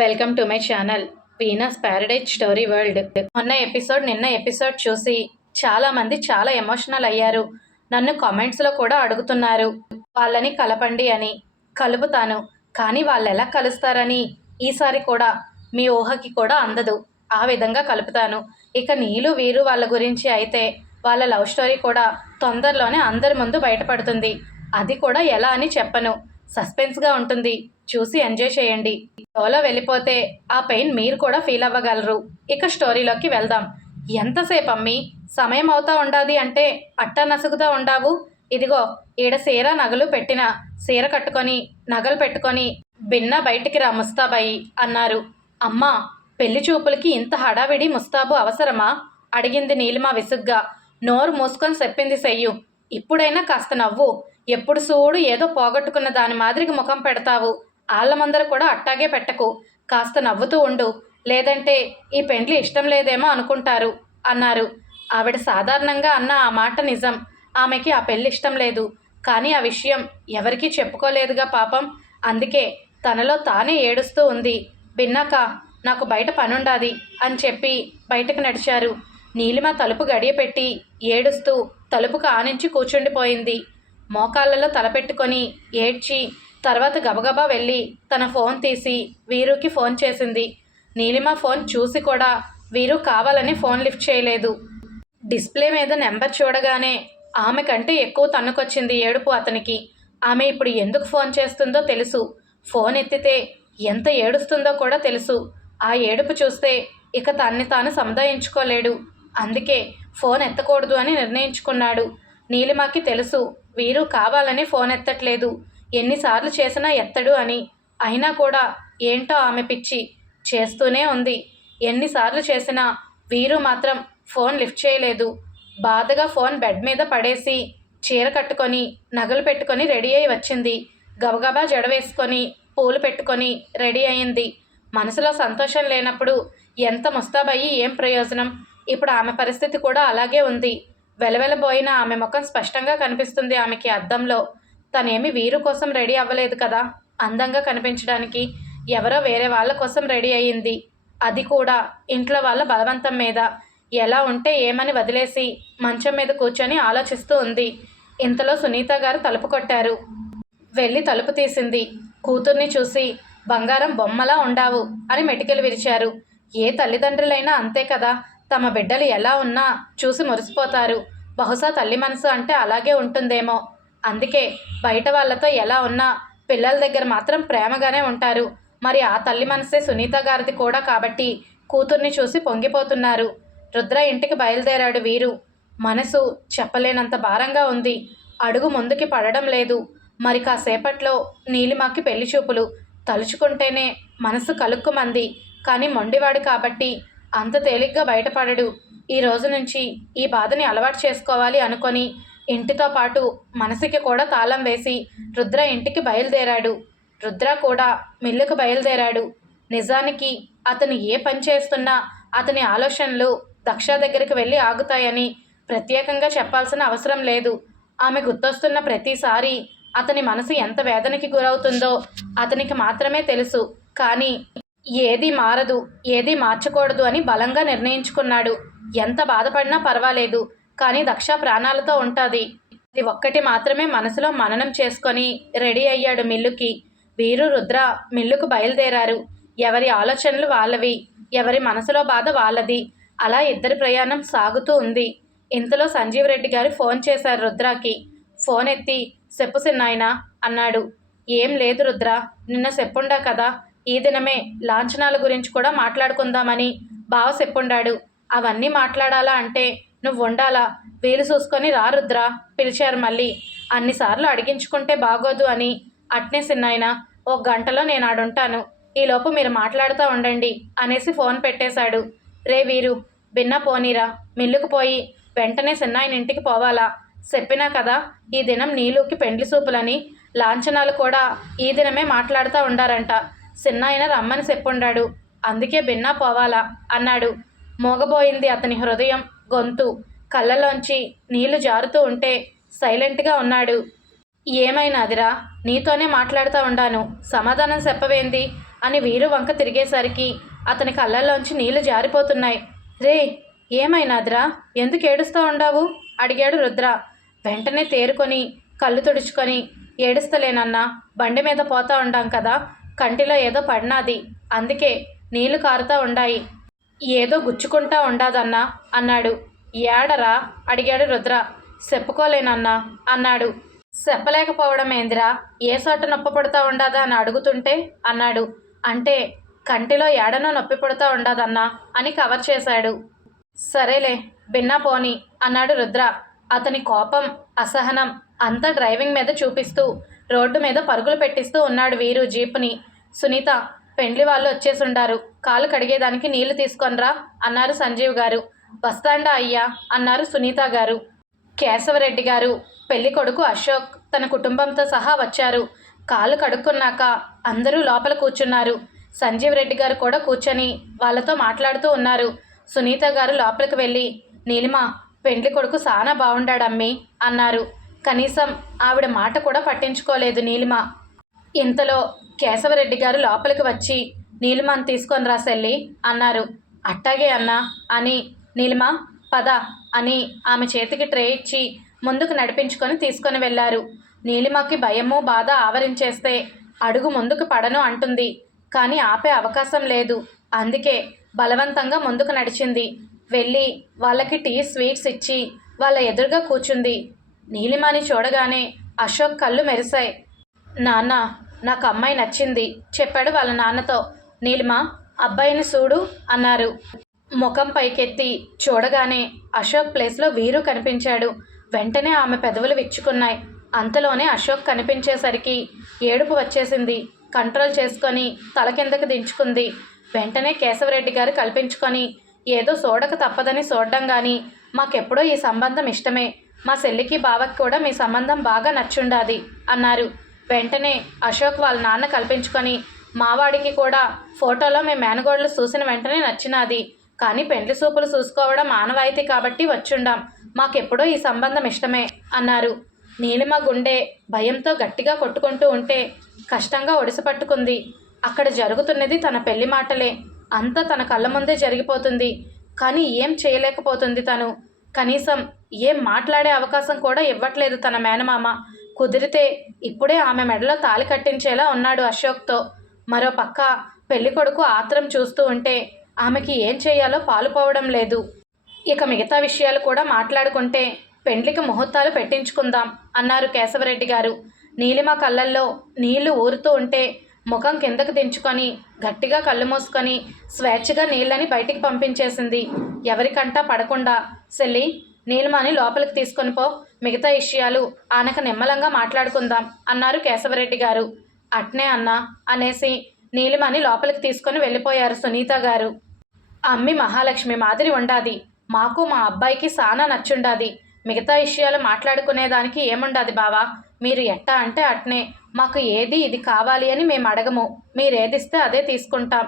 Welcome to my channel Pinus paradise story world మొన్న episode నిన్న episode చూసి చాలా మంది చాలా ఎమోషనల్ అయ్యారు. నన్ను కామెంట్స్లో కూడా అడుగుతున్నారు. వాళ్ళని కలపండి అని కలుపుతాను కానీ వాళ్ళు ఎలా కలుస్తారని ఈసారి కూడా మీ ఊహకి కూడా అందదు. ఆ విధంగా కలుపుతాను. ఇక నీళ్ళు వీరు వాళ్ళ గురించి అయితే వాళ్ళ లవ్ స్టోరీ కూడా తొందరలోనే అందరి ముందు బయటపడుతుంది. అది కూడా ఎలా అని చెప్పను. సస్పెన్స్గా ఉంటుంది. చూసి ఎంజాయ్ చేయండి. షోలో వెళ్ళిపోతే ఆ పెయిన్ మీరు కూడా ఫీల్ అవ్వగలరు. ఇక స్టోరీలోకి వెళ్దాం. ఎంతసేపు అమ్మి? సమయం అవుతా ఉండాది అంటే అట్ట నసుగుతా ఉండావు? ఇదిగో ఈడ సీర నగలు పెట్టిన సీర కట్టుకొని నగలు పెట్టుకొని బిన్న బయటికి రా ముస్తాబాయి అన్నారు. అమ్మా పెళ్ళి చూపులకి ఇంత హడావిడి ముస్తాబు అవసరమా? అడిగింది నీలిమ విసుగ్గా. నోరు మూసుకొని చెప్పింది సెయ్యు. ఇప్పుడైనా కాస్త నవ్వు. ఎప్పుడు చూడు ఏదో పోగొట్టుకున్న దాని మాదిరికి ముఖం పెడతావు. ఆళ్ళ ముందర కూడా అట్టాగే పెట్టకు. కాస్త నవ్వుతూ ఉండు. లేదంటే ఈ పెండ్లి ఇష్టం లేదేమో అనుకుంటారు అన్నారు. ఆవిడ సాధారణంగా అన్న ఆ మాట నిజం. ఆమెకి ఆ పెళ్ళి ఇష్టం లేదు. కానీ ఆ విషయం ఎవరికీ చెప్పుకోలేదుగా పాపం. అందుకే తనలో తానే ఏడుస్తూ ఉంది. బిన్నాక నాకు బయట పనుండాది అని చెప్పి బయటకు నడిచారు. నీలిమ తలుపు గడియపెట్టి ఏడుస్తూ తలుపుకు ఆనించి కూర్చుండిపోయింది. మోకాళ్ళలో తలపెట్టుకొని ఏడ్చి తర్వాత గబగబా వెళ్ళి తన ఫోన్ తీసి వీరుకి ఫోన్ చేసింది. నీలిమ ఫోన్ చూసి కూడా వీరు కావాలని ఫోన్ లిఫ్ట్ చేయలేదు. డిస్ప్లే మీద నెంబర్ చూడగానే ఆమె కంటే ఎక్కువ తన్నుకొచ్చింది ఏడుపు అతనికి. ఆమె ఇప్పుడు ఎందుకు ఫోన్ చేస్తుందో తెలుసు. ఫోన్ ఎత్తితే ఎంత ఏడుస్తుందో కూడా తెలుసు. ఆ ఏడుపు చూస్తే ఇక తన్ని తాను సముదాయించుకోలేడు. అందుకే ఫోన్ ఎత్తకూడదు అని నిర్ణయించుకున్నాడు. నీలిమకి తెలుసు వీరు కావాలని ఫోన్ ఎత్తట్లేదు. ఎన్నిసార్లు చేసినా ఎత్తడు అని. అయినా కూడా ఏంటో ఆమె పిచ్చి చేస్తూనే ఉంది. ఎన్నిసార్లు చేసినా వీరు మాత్రం ఫోన్ లిఫ్ట్ చేయలేదు. బాధగా ఫోన్ బెడ్ మీద పడేసి చీర కట్టుకొని నగలు పెట్టుకొని రెడీ అయి వచ్చింది. గబగబా జడ వేసుకొని పూలు పెట్టుకొని రెడీ అయింది. మనసులో సంతోషం లేనప్పుడు ఎంత ముస్తాబయ్యి ఏం ప్రయోజనం? ఇప్పుడు ఆమె పరిస్థితి కూడా అలాగే ఉంది. వెలవెలబోయిన ఆమె ముఖం స్పష్టంగా కనిపిస్తుంది ఆమెకి అద్దంలో. తనేమి వీరు కోసం రెడీ అవ్వలేదు కదా? అందంగా కనిపించడానికి ఎవరో వేరే వాళ్ళ కోసం రెడీ అయ్యింది. అది కూడా ఇంట్లో వాళ్ళ బలవంతం మీద. ఎలా ఉంటే ఏమని వదిలేసి మంచం మీద కూర్చొని ఆలోచిస్తూ ఉంది. ఇంతలో సునీత గారు తలుపు కొట్టారు. వెళ్ళి తలుపు తీసింది. కూతుర్ని చూసి బంగారం బొమ్మలా ఉండావు అని మెటికలు విరిచారు. ఏ తల్లిదండ్రులైనా అంతే కదా. తమ బిడ్డలు ఎలా ఉన్నా చూసి మురిసిపోతారు. బహుశా తల్లి మనసు అంటే అలాగే ఉంటుందేమో. అందుకే బయట వాళ్ళతో ఎలా ఉన్నా పిల్లల దగ్గర మాత్రం ప్రేమగానే ఉంటారు. మరి ఆ తల్లి మనసే సునీత గారిది కూడా కాబట్టి కూతుర్ని చూసి పొంగిపోతున్నారు. రుద్ర ఇంటికి బయలుదేరాడు వీరు. మనసు చెప్పలేనంత భారంగా ఉంది. అడుగు ముందుకి పడడం లేదు. మరి కాసేపట్లో నీలిమాకి పెళ్ళి చూపులు. తలుచుకుంటేనే మనసు కలుక్కుమంది. కానీ మొండివాడు కాబట్టి అంత తేలిగ్గా బయటపడడు. ఈ రోజు నుంచి ఈ బాధని అలవాటు చేసుకోవాలి అనుకొని ఇంటితో పాటు మనసుకి కూడా తాళం వేసి రుద్ర ఇంటికి బయలుదేరాడు. రుద్ర కూడా మిల్లుకు బయలుదేరాడు. నిజానికి అతను ఏ పని చేస్తున్నా అతని ఆలోచనలు దక్ష దగ్గరికి వెళ్ళి ఆగుతాయని ప్రత్యేకంగా చెప్పాల్సిన అవసరం లేదు. ఆమె గుర్తొస్తున్న ప్రతిసారి అతని మనసు ఎంత వేదనకి గురవుతుందో అతనికి మాత్రమే తెలుసు. కానీ ఏది మారదు ఏది మార్చకూడదు అని బలంగా నిర్ణయించుకున్నాడు. ఎంత బాధపడినా పర్వాలేదు. కానీ దక్ష ప్రాణాలతో ఉంటుంది. ఇది ఒక్కటి మాత్రమే మనసులో మననం చేసుకొని రెడీ అయ్యాడు మిల్లుకి. వీరు రుద్ర మిల్లుకు బయలుదేరారు. ఎవరి ఆలోచనలు వాళ్ళవి ఎవరి మనసులో బాధ వాళ్ళది. అలా ఇద్దరి ప్రయాణం సాగుతూ ఉంది. ఇంతలో సంజీవ్ రెడ్డి గారు ఫోన్ చేశారు రుద్రాకి. ఫోన్ ఎత్తి చెప్పు సిన్నాయన అన్నాడు. ఏం లేదు రుద్ర నిన్న చెప్పుండా కదా. ఈ దినమే లాంఛనాల గురించి కూడా మాట్లాడుకుందామని బావ చెప్పుండాడు. అవన్నీ మాట్లాడాలా అంటే నువ్వు ఉండాలా వీలు చూసుకొని రా రుద్ర పిలిచారు మళ్ళీ. అన్నిసార్లు అడిగించుకుంటే బాగోదు అని. అట్నే సిన్నాయన ఓ గంటలో నేను ఆడుంటాను. ఈలోపు మీరు మాట్లాడుతూ ఉండండి అనేసి ఫోన్ పెట్టేశాడు. రే వీరు భిన్న పోనీరా మిల్లుకు పోయి వెంటనే సిన్నాయన ఇంటికి పోవాలా? చెప్పినా కదా ఈ దినం నీలుకి పెండ్లి సూపులని లాంఛనాలు కూడా ఈ దినమే మాట్లాడుతూ ఉండారంట. సిన్నాయన రమ్మని చెప్పుండాడు. అందుకే బిన్నా పోవాలా? అన్నాడు. మోగబోయింది అతని హృదయం. గొంతు. కళ్ళలోంచి నీళ్ళు జారుతూ ఉంటే సైలెంట్గా ఉన్నాడు. ఏమైనాదిరా నీతోనే మాట్లాడుతూ ఉండాను. సమాధానం చెప్పవేంది? అని వీరు వంక తిరిగేసరికి అతని కళ్ళల్లోంచి నీళ్ళు జారిపోతున్నాయి. రే ఏమైనాదిరా ఎందుకు ఏడుస్తూ ఉండావు? అడిగాడు రుద్ర. వెంటనే తేరుకొని కళ్ళు తుడుచుకొని ఏడుస్తలేనన్నా బండి మీద పోతా ఉండాం కదా? కంటిలో ఏదో పడినాది. అందుకే నీళ్ళు కారుతా ఉండాయి. ఏదో గుచ్చుకుంటా ఉండాదన్నా అన్నాడు. ఏడరా? అడిగాడు రుద్ర. చెప్పుకోలేనన్నా అన్నాడు. చెప్పలేకపోవడం ఏందిరా ఏ చోట నొప్పి పడుతూ ఉండాదా? అని అడుగుతుంటే అన్నాడు. అంటే కంటిలో ఏడనో నొప్పి పడుతూ ఉండాదన్నా? అని కవర్ చేశాడు. సరేలే బిన్నా పోని అన్నాడు రుద్ర. అతని కోపం అసహనం అంతా డ్రైవింగ్ మీద చూపిస్తూ రోడ్డు మీద పరుగులు పెట్టిస్తూ ఉన్నాడు వీరు జీపుని. సునీత పెండ్లి వాళ్ళు వచ్చేసుండారు. కాలు కడిగేదానికి నీళ్ళు తీసుకొనరా అన్నారు సంజీవ్ గారు. వస్తాండా అయ్యా అన్నారు సునీత గారు. కేశవరెడ్డి గారు పెళ్ళి కొడుకు అశోక్ తన కుటుంబంతో సహా వచ్చారు. కాలు కడుక్కున్నాక అందరూ లోపల కూర్చున్నారు. సంజీవ్ రెడ్డి గారు కూడా కూర్చొని వాళ్ళతో మాట్లాడుతూ ఉన్నారు. సునీత గారు లోపలికి వెళ్ళి నీలిమ పెండ్లి కొడుకు సానా బాగుండాడమ్మి అన్నారు. కనీసం ఆవిడ మాట కూడా పట్టించుకోలేదు నీలిమ. ఇంతలో కేశవరెడ్డి గారు లోపలికి వచ్చి నీలిమని తీసుకొని రా సెల్లి అన్నారు. అట్టాగే అన్నా అని నీలిమ పద అని ఆమె చేతికి ట్రే ఇచ్చి ముందుకు నడిపించుకొని తీసుకొని వెళ్ళారు. నీలిమకి భయము బాధ ఆవరించేస్తే అడుగు ముందుకు పడను అంటుంది. కానీ ఆపే అవకాశం లేదు. అందుకే బలవంతంగా ముందుకు నడిచింది. వెళ్ళి వాళ్ళకి టీ స్వీట్స్ ఇచ్చి వాళ్ళ ఎదురుగా కూర్చుంది. నీలిమని చూడగానే అశోక్ కళ్ళు మెరిశాయి. నాన్న నాకు అమ్మాయి నచ్చింది చెప్పాడు వాళ్ళ నాన్నతో. నీలిమ అబ్బాయిని చూడు అన్నారు. ముఖం పైకెత్తి చూడగానే అశోక్ ప్లేస్లో వీరు కనిపించాడు. వెంటనే ఆమె పెదవులు విచ్చుకున్నాయి. అంతలోనే అశోక్ కనిపించేసరికి ఏడుపు వచ్చేసింది. కంట్రోల్ చేసుకొని తల కిందకు దించుకుంది. వెంటనే కేశవరెడ్డి గారు కల్పించుకొని ఏదో చూడక తప్పదని చూడడం కానీ మాకెప్పుడో ఈ సంబంధం ఇష్టమే. మా చెల్లికి బావకి కూడా మీ సంబంధం బాగా నచ్చుండాది అన్నారు. వెంటనే అశోక్ వాళ్ళ నాన్న కల్పించుకొని మావాడికి కూడా ఫోటోలో మీ మేనగోడలు చూసిన వెంటనే నచ్చినది. కానీ పెండ్లి సూపులు చూసుకోవడం ఆనవాయితీ కాబట్టి వచ్చుండాం. మాకెప్పుడో ఈ సంబంధం ఇష్టమే అన్నారు. నీలిమ గుండె భయంతో గట్టిగా కొట్టుకుంటూ ఉంటే కష్టంగా ఒడిసిపట్టుకుంది అక్కడ జరుగుతున్నది తన పెళ్ళి మాటలే. అంతా తన కళ్ళ ముందే జరిగిపోతుంది. కానీ ఏం చేయలేకపోతుంది తను. కనీసం ఏం మాట్లాడే అవకాశం కూడా ఇవ్వట్లేదు తన మేనమామ. కుదిరితే ఇప్పుడే ఆమె మెడలో తాలి కట్టించేలా ఉన్నాడు అశోక్తో. మరో పక్క పెళ్ళి కొడుకు ఆత్రం చూస్తూ ఉంటే ఆమెకి ఏం చేయాలో పాలుపోవడం లేదు. ఇక మిగతా విషయాలు కూడా మాట్లాడుకుంటే పెండ్లికి ముహూర్తాలు పెట్టించుకుందాం అన్నారు కేశవరెడ్డి గారు. నీలిమ కళ్ళల్లో నీళ్ళు ఊరుతూ ఉంటే ముఖం కిందకు దించుకొని గట్టిగా కళ్ళు మూసుకొని స్వేచ్ఛగా నీళ్ళని బయటికి పంపించేసింది. ఎవరికంటా పడకుండా సెల్లి నీలిమని లోపలికి తీసుకొని పో మిగతా విషయాలు ఆనక నిమ్మలంగా మాట్లాడుకుందాం అన్నారు కేశవరెడ్డి గారు. అట్నే అన్నా అనేసి నీలిమని లోపలికి తీసుకొని వెళ్ళిపోయారు సునీత గారు. అమ్మి మహాలక్ష్మి మాదిరి ఉండాది. మాకు మా అబ్బాయికి సానా నచ్చుండాది. మిగతా విషయాలు మాట్లాడుకునేదానికి ఏముండదు బావా? మీరు ఎట్టా అంటే అట్నే. మాకు ఏది ఇది కావాలి అని మేము అడగము. మీరేదిస్తే అదే తీసుకుంటాం.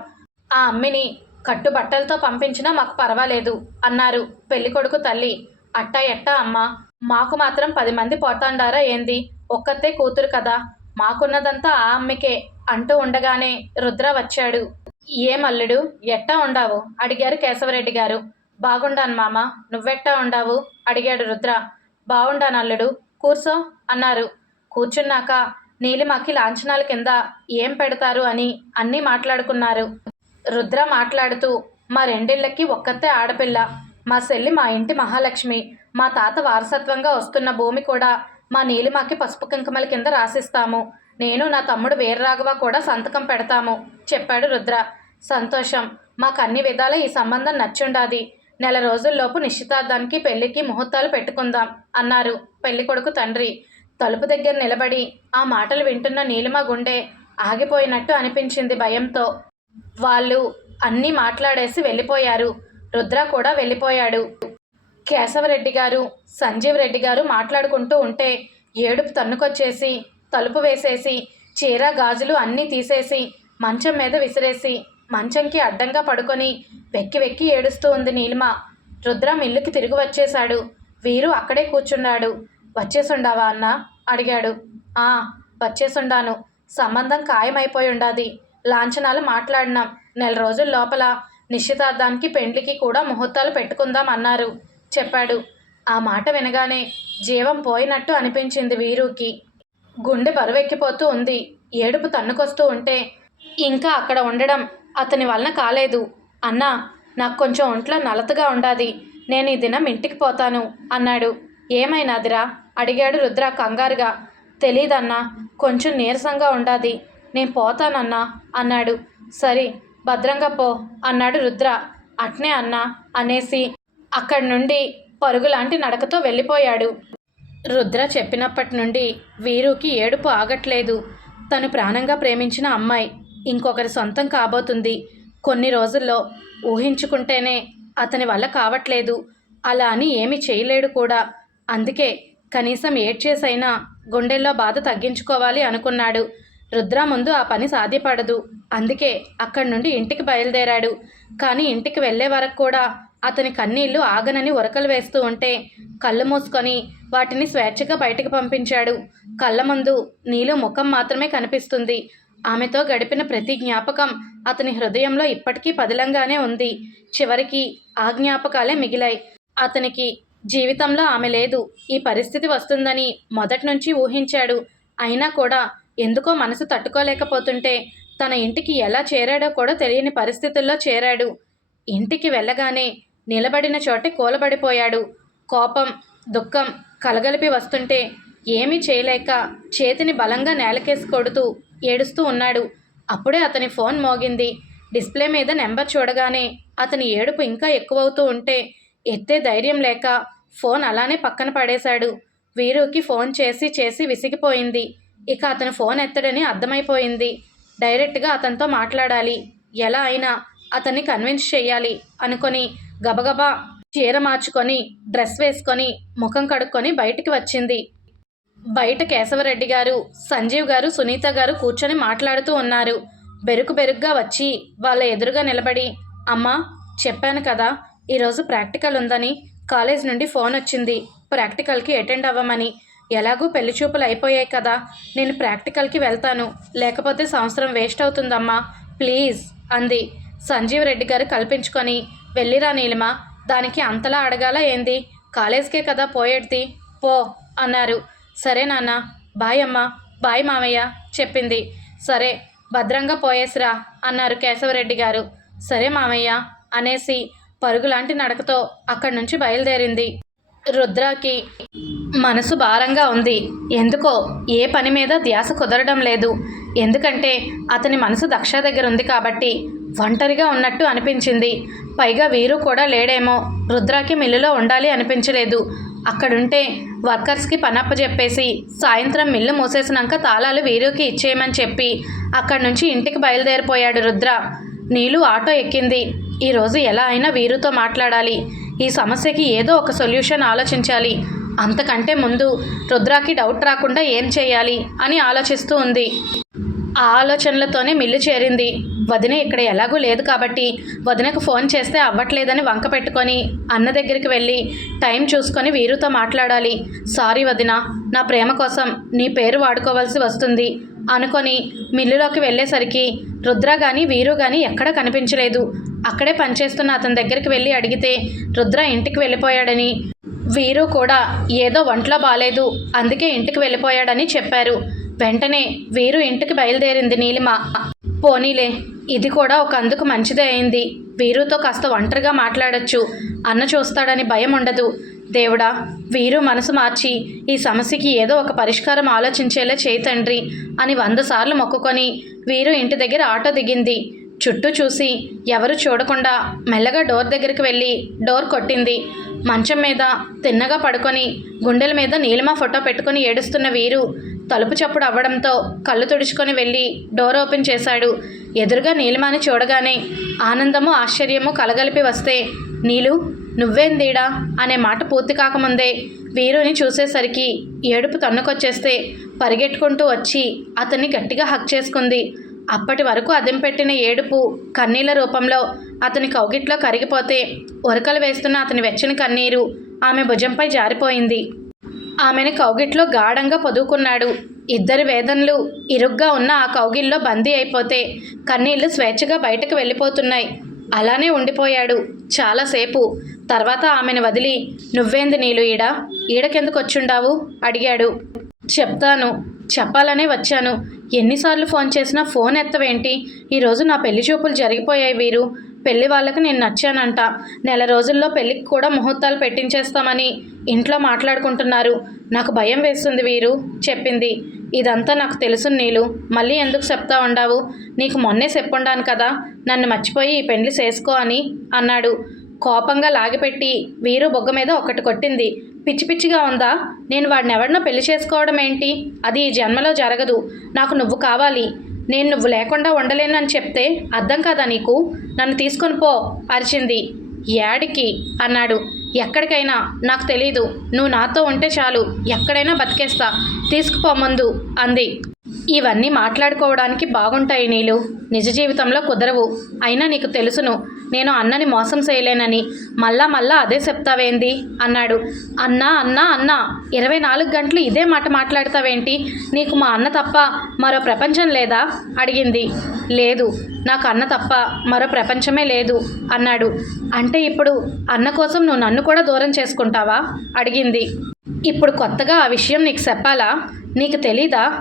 ఆ అమ్మిని కట్టుబట్టలతో పంపించినా మాకు పర్వాలేదు అన్నారు పెళ్ళికొడుకు తల్లి. అట్టా ఎట్టా అమ్మా? మాకు మాత్రం పది మంది పోతాండారా ఏంది? ఒక్కతే కూతురు కదా. మాకున్నదంతా ఆ అమ్మకే అంటూ ఉండగానే రుద్ర వచ్చాడు. ఏం అల్లుడు ఎట్టా ఉండావు? అడిగారు కేశవరెడ్డి గారు. బాగుండాను మామ నువ్వెట్టా ఉండావు? అడిగాడు రుద్ర. బాగుండాను అల్లుడు కూర్చో అన్నారు. కూర్చున్నాక నీలిమకి లాంఛనాల కింద ఏం పెడతారు? అని అన్నీ మాట్లాడుకున్నారు. రుద్ర మాట్లాడుతూ మా రెండిళ్ళకి ఒక్కతే ఆడపిల్ల. మా చెల్లి మా ఇంటి మహాలక్ష్మి. మా తాత వారసత్వంగా వస్తున్న భూమి కూడా మా నీలిమాకి పసుపు కుంకుమల కింద రాసిస్తాము. నేను నా తమ్ముడు వీరరాఘవ కూడా సంతకం పెడతాము చెప్పాడు రుద్ర. సంతోషం. మాకు అన్ని విధాల ఈ సంబంధం నచ్చుండాది. నెల రోజుల్లోపు నిశ్చితార్థానికి పెళ్ళికి ముహూర్తాలు పెట్టుకుందాం అన్నారు పెళ్ళి కొడుకు తండ్రి. తలుపు దగ్గర నిలబడి ఆ మాటలు వింటున్న నీలిమ గుండె ఆగిపోయినట్టు అనిపించింది భయంతో. వాళ్ళు అన్నీ మాట్లాడేసి వెళ్ళిపోయారు. రుద్ర కూడా వెళ్ళిపోయాడు. కేశవరెడ్డి గారు సంజీవ్ రెడ్డి గారు మాట్లాడుకుంటూ ఉంటే ఏడుపు తన్నుకొచ్చేసి తలుపు వేసేసి చీర గాజులు అన్నీ తీసేసి మంచం మీద విసిరేసి మంచంకి అడ్డంగా పడుకొని వెక్కి వెక్కి ఏడుస్తూ ఉంది నీలిమ. రుద్రం ఇల్లుకి తిరిగి వచ్చేశాడు. వీరు అక్కడే కూర్చున్నాడు. వచ్చేసుండావా అన్న? అడిగాడు. ఆ వచ్చేసుండాను. సంబంధం ఖాయమైపోయి ఉండాది. లాంఛనాలు మాట్లాడినాం. నెల రోజుల లోపల నిశ్చితార్థానికి పెండ్లికి కూడా ముహూర్తాలు పెట్టుకుందాం అన్నారు. చెప్పాడు. ఆ మాట వినగానే జీవం పోయినట్టు అనిపించింది వీరుకి. గుండె బరువెక్కిపోతూ ఉంది. ఏడుపు తన్నుకొస్తూ ఉంటే ఇంకా అక్కడ ఉండడం అతని వలన కాలేదు. అన్నా నాకు కొంచెం ఒంట్లో నలతగా ఉండాది. నేను ఈ దినం ఇంటికి పోతాను అన్నాడు. ఏమైనాదిరా అడిగాడు రుద్ర కంగారుగా. తెలీదన్నా కొంచెం నీరసంగా ఉండాది. నేను పోతానన్నా అన్నాడు. సరే భద్రంగా పో అన్నాడు రుద్ర. అట్నే అన్నా అనేసి అక్కడి నుండి పరుగులాంటి నడకతో వెళ్ళిపోయాడు. రుద్ర చెప్పినప్పటి నుండి వీరుకి ఏడుపు ఆగట్లేదు. తను ప్రాణంగా ప్రేమించిన అమ్మాయి ఇంకొకరి సొంతం కాబోతుంది. కొన్ని రోజుల్లో ఊహించుకుంటేనే అతని వల్ల కావట్లేదు. అలా అని ఏమీ చేయలేడు కూడా. అందుకే కనీసం ఏడ్చేసైనా గుండెల్లో బాధ తగ్గించుకోవాలి అనుకున్నాడు. రుద్ర ముందు ఆ పని సాధ్యపడదు. అందుకే అక్కడి నుండి ఇంటికి బయలుదేరాడు. కానీ ఇంటికి వెళ్ళే వరకు కూడా అతని కన్నీళ్ళు ఆగనని ఉరకలు వేస్తూ ఉంటే కళ్ళు మూసుకొని వాటిని స్వేచ్ఛగా బయటకు పంపించాడు. కళ్ళ ముందు నీలో ముఖం మాత్రమే కనిపిస్తుంది. ఆమెతో గడిపిన ప్రతి జ్ఞాపకం అతని హృదయంలో ఇప్పటికీ పదిలంగానే ఉంది. చివరికి ఆ జ్ఞాపకాలే మిగిలాయి. అతనికి జీవితంలో ఆమె లేదు. ఈ పరిస్థితి వస్తుందని మొదటి నుంచి ఊహించాడు. అయినా కూడా ఎందుకో మనసు తట్టుకోలేకపోతుంటే తన ఇంటికి ఎలా చేరాడో కూడా తెలియని పరిస్థితుల్లో చేరాడు. ఇంటికి వెళ్ళగానే నిలబడిన చోటే కూలబడిపోయాడు. కోపం దుఃఖం కలగలిపి వస్తుంటే ఏమీ చేయలేక చేతిని బలంగా నేలకేసి కొడుతూ ఏడుస్తూ ఉన్నాడు. అప్పుడే అతని ఫోన్ మోగింది. డిస్ప్లే మీద నెంబర్ చూడగానే అతని ఏడుపు ఇంకా ఎక్కువవుతూ ఉంటే ఎత్తే ధైర్యం లేక ఫోన్ అలానే పక్కన పడేశాడు. వీరుకి ఫోన్ చేసి చేసి విసిగిపోయింది. ఇక అతను ఫోన్ ఎత్తడని అర్థమైపోయింది. డైరెక్ట్గా అతనితో మాట్లాడాలి. ఎలా అయినా అతన్ని కన్విన్స్ చేయాలి అనుకొని గబగబా చీర మార్చుకొని డ్రెస్ వేసుకొని ముఖం కడుక్కొని బయటికి వచ్చింది. బయట కేశవరెడ్డి గారు సంజీవ్ గారు సునీత గారు కూర్చొని మాట్లాడుతూ ఉన్నారు. బెరుకు బెరుగ్గా వచ్చి వాళ్ళ ఎదురుగా నిలబడి అమ్మా చెప్పాను కదా ఈరోజు ప్రాక్టికల్ ఉందని కాలేజ్ నుండి ఫోన్ వచ్చింది. ప్రాక్టికల్కి అటెండ్ అవ్వమని. ఎలాగూ పెళ్ళి చూపులు అయిపోయాయి కదా నేను ప్రాక్టికల్కి వెళ్తాను. లేకపోతే సంవత్సరం వేస్ట్ అవుతుందమ్మా ప్లీజ్ అంది. సంజీవ్ రెడ్డి గారు కల్పించుకొని వెళ్ళిరా నీలిమ దానికి అంతలా అడగాల ఏంది? కాలేజ్కే కదా పోయేది పో అన్నారు. సరే నాన్న. బాయ్ అమ్మ. బాయ్ మామయ్య చెప్పింది. సరే భద్రంగా పోయేసిరా అన్నారు కేశవరెడ్డి గారు. సరే మామయ్య అనేసి పరుగులాంటి నడకతో అక్కడి నుంచి బయలుదేరింది. రుద్రాకి మనసు భారంగా ఉంది. ఎందుకో? ఏ పని మీద ధ్యాస కుదరడం లేదు. ఎందుకంటే అతని మనసు దక్ష దగ్గర ఉంది కాబట్టి ఒంటరిగా ఉన్నట్టు అనిపించింది. పైగా వీరు కూడా లేడేమో. రుద్రాకి మిల్లులో ఉండాలి అనిపించలేదు. అక్కడుంటే వర్కర్స్కి పనప్ప చెప్పేసి సాయంత్రం మిల్లు మూసేసినాక తాళాలు వీరుకి ఇచ్చేయమని చెప్పి అక్కడి నుంచి ఇంటికి బయలుదేరిపోయాడు రుద్ర. నీలు ఆటో ఎక్కింది. ఈరోజు ఎలా అయినా వీరుతో మాట్లాడాలి. ఈ సమస్యకి ఏదో ఒక సొల్యూషన్ ఆలోచించాలి. అంతకంటే ముందు రుద్రాకి డౌట్ రాకుండా ఏం చేయాలి అని ఆలోచిస్తూ ఉంది. ఆ ఆలోచనలతోనే మిల్లు చేరింది. వదిన ఇక్కడ ఎలాగూ లేదు కాబట్టి వదినకు ఫోన్ చేస్తే అవ్వట్లేదని వంక పెట్టుకొని అన్న దగ్గరికి వెళ్ళి టైం చూసుకొని వీరుతో మాట్లాడాలి. సారీ వదిన నా ప్రేమ కోసం నీ పేరు వాడుకోవాల్సి వస్తుంది. అనుకొని మిల్లులోకి వెళ్ళేసరికి రుద్ర కానీ వీరు కానీ ఎక్కడ కనిపించలేదు. అక్కడే పనిచేస్తున్న అతని దగ్గరికి వెళ్ళి అడిగితే రుద్ర ఇంటికి వెళ్ళిపోయాడని. వీరు కూడా ఏదో ఒంట్లో బాలేదు అందుకే ఇంటికి వెళ్ళిపోయాడని చెప్పారు. వెంటనే వీరు ఇంటికి బయలుదేరింది నీలిమ. పోనీలే ఇది కూడా ఒక అందుకు మంచిదే అయింది. వీరుతో కాస్త ఒంటరిగా మాట్లాడొచ్చు. అన్న చూస్తాడని భయం ఉండదు. దేవుడా వీరు మనసు మార్చి ఈ సమస్యకి ఏదో ఒక పరిష్కారం ఆలోచించేలా చేయి తండ్రి అని వంద సార్లు మొక్కుకొని వీరు ఇంటి దగ్గర ఆటో దిగింది. చుట్టూ చూసి ఎవరు చూడకుండా మెల్లగా డోర్ దగ్గరికి వెళ్ళి డోర్ కొట్టింది. మంచం మీద తిన్నగా పడుకొని గుండెల మీద నీలిమ ఫోటో పెట్టుకొని ఏడుస్తున్న వీరు తలుపు చప్పుడు అవ్వడంతో కళ్ళు తుడుచుకొని వెళ్ళి డోర్ ఓపెన్ చేశాడు. ఎదురుగా నీలిమాని చూడగానే ఆనందము ఆశ్చర్యము కలగలిపి వస్తే నీలు నువ్వేందీడా అనే మాట పూర్తి కాకముందే వీరుని చూసేసరికి ఏడుపు తన్నుకొచ్చేస్తే పరిగెట్టుకుంటూ వచ్చి అతన్ని గట్టిగా హక్ చేసుకుంది. అప్పటి వరకు అదింపెట్టిన ఏడుపు కన్నీళ్ళ రూపంలో అతని కౌగిట్లో కరిగిపోతే ఉరకలు వేస్తున్న అతని వెచ్చని కన్నీరు ఆమె భుజంపై జారిపోయింది. ఆమెను కౌగిట్లో గాఢంగా పొదువుకున్నాడు ఇద్దరి వేదనలు ఇరుగ్గా ఉన్న ఆ కౌగిల్లో బందీ అయిపోతే కన్నీళ్ళు స్వేచ్ఛగా బయటకు వెళ్ళిపోతున్నాయి. అలానే ఉండిపోయాడు. చాలాసేపు తర్వాత ఆమెను వదిలి నువ్వేంది నీళ్ళు ఈడ? ఈడకెందుకు వచ్చుండావు అడిగాడు. చెప్తాను. చెప్పాలనే వచ్చాను. ఎన్నిసార్లు ఫోన్ చేసినా ఫోన్ ఎత్తవేంటి? ఈరోజు నా పెళ్ళి చూపులు జరిగిపోయాయి వీరు. పెళ్ళి వాళ్ళకి నేను నచ్చానంట. నెల రోజుల్లో పెళ్ళికి కూడా ముహూర్తాలు పెట్టించేస్తామని ఇంట్లో మాట్లాడుకుంటున్నారు. నాకు భయం వేస్తుంది వీరు చెప్పింది. ఇదంతా నాకు తెలుసు నీలు. మళ్ళీ ఎందుకు చెప్తా ఉండావు? నీకు మొన్నే చెప్పుండాను కదా. నన్ను మర్చిపోయి ఈ పెండ్లి చేసుకో అని అన్నాడు. కోపంగా లాగిపెట్టి వీరు బొగ్గ మీద ఒకటి కొట్టింది. పిచ్చి పిచ్చిగా ఉందా? నేను వాడిని ఎవరినో పెళ్ళి చేసుకోవడం ఏంటి? అది ఈ జన్మలో జరగదు. నాకు నువ్వు కావాలి. నేను నువ్వు లేకుండా ఉండలేనని చెప్తే అర్థం కాదా నీకు? నన్ను తీసుకొని పో అరిచింది. యాడికి? అన్నాడు. ఎక్కడికైనా? నాకు తెలీదు. నువ్వు నాతో ఉంటే చాలు. ఎక్కడైనా బతికేస్తా. తీసుకుపోమందు అంది. ఇవన్నీ మాట్లాడుకోవడానికి బాగుంటాయి నీలు. నిజ జీవితంలో కుదరవు. అయినా నీకు తెలుసును నేను అన్నని మోసం చేయలేనని. మళ్ళా మళ్ళా అదే చెప్తావేంది? అన్నాడు. అన్నా అన్నా అన్నా ఇరవై నాలుగు గంటలు ఇదే మాట మాట్లాడతావేంటి? నీకు మా అన్న తప్ప మరో ప్రపంచం లేదా? అడిగింది. లేదు నాకు అన్న తప్ప మరో ప్రపంచమే లేదు అన్నాడు. అంటే ఇప్పుడు అన్న కోసం నువ్వు నన్ను కూడా దూరం చేసుకుంటావా? అడిగింది. ఇప్పుడు కొత్తగా ఆ విషయం నీకు చెప్పాలా? నీకు తెలీదా?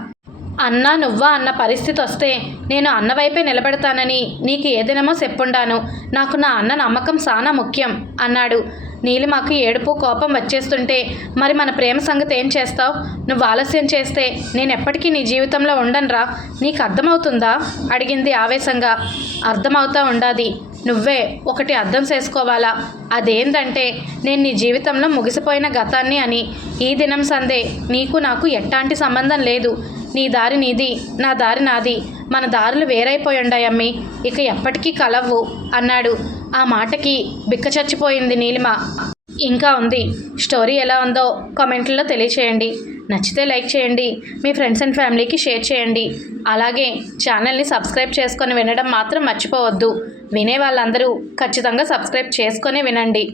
అన్నా నువ్వా అన్న పరిస్థితి వస్తే నేను అన్న వైపే నిలబెడతానని నీకు ఏదినమో చెప్పుండాను. నాకు నా అన్న నమ్మకం చాలా ముఖ్యం అన్నాడు. నీలిమకు ఏడుపు కోపం వచ్చేస్తుంటే మరి మన ప్రేమ సంగతి ఏం చేస్తావు? నువ్వు ఆలస్యం చేస్తే నేను ఎప్పటికీ నీ జీవితంలో ఉండనురా. నీకు అర్థమవుతుందా? అడిగింది ఆవేశంగా. అర్థమవుతా ఉండాది. నువ్వే ఒకటి అర్థం చేసుకోవాలా? అదేంటంటే నేను నీ జీవితంలో ముగిసిపోయిన గతాన్ని అని. ఈ దినం సందే నీకు నాకు ఎట్టాంటి సంబంధం లేదు. నీ దారి నీది నా దారి నాది. మన దారులు వేరైపోయి ఉండాయమ్మి. ఇక ఎప్పటికీ కలవ్వు అన్నాడు. ఆ మాటకి బిక్క చచ్చిపోయింది నీలిమ. ఇంకా ఉంది. స్టోరీ ఎలా ఉందో కామెంట్లో తెలియచేయండి. నచ్చితే లైక్ చేయండి. మీ ఫ్రెండ్స్ అండ్ ఫ్యామిలీకి షేర్ చేయండి. అలాగే ఛానల్ని సబ్స్క్రైబ్ చేసుకొని వినడం మాత్రం మర్చిపోవద్దు. వినే వాళ్ళందరూ ఖచ్చితంగా సబ్స్క్రైబ్ చేసుకొని వినండి.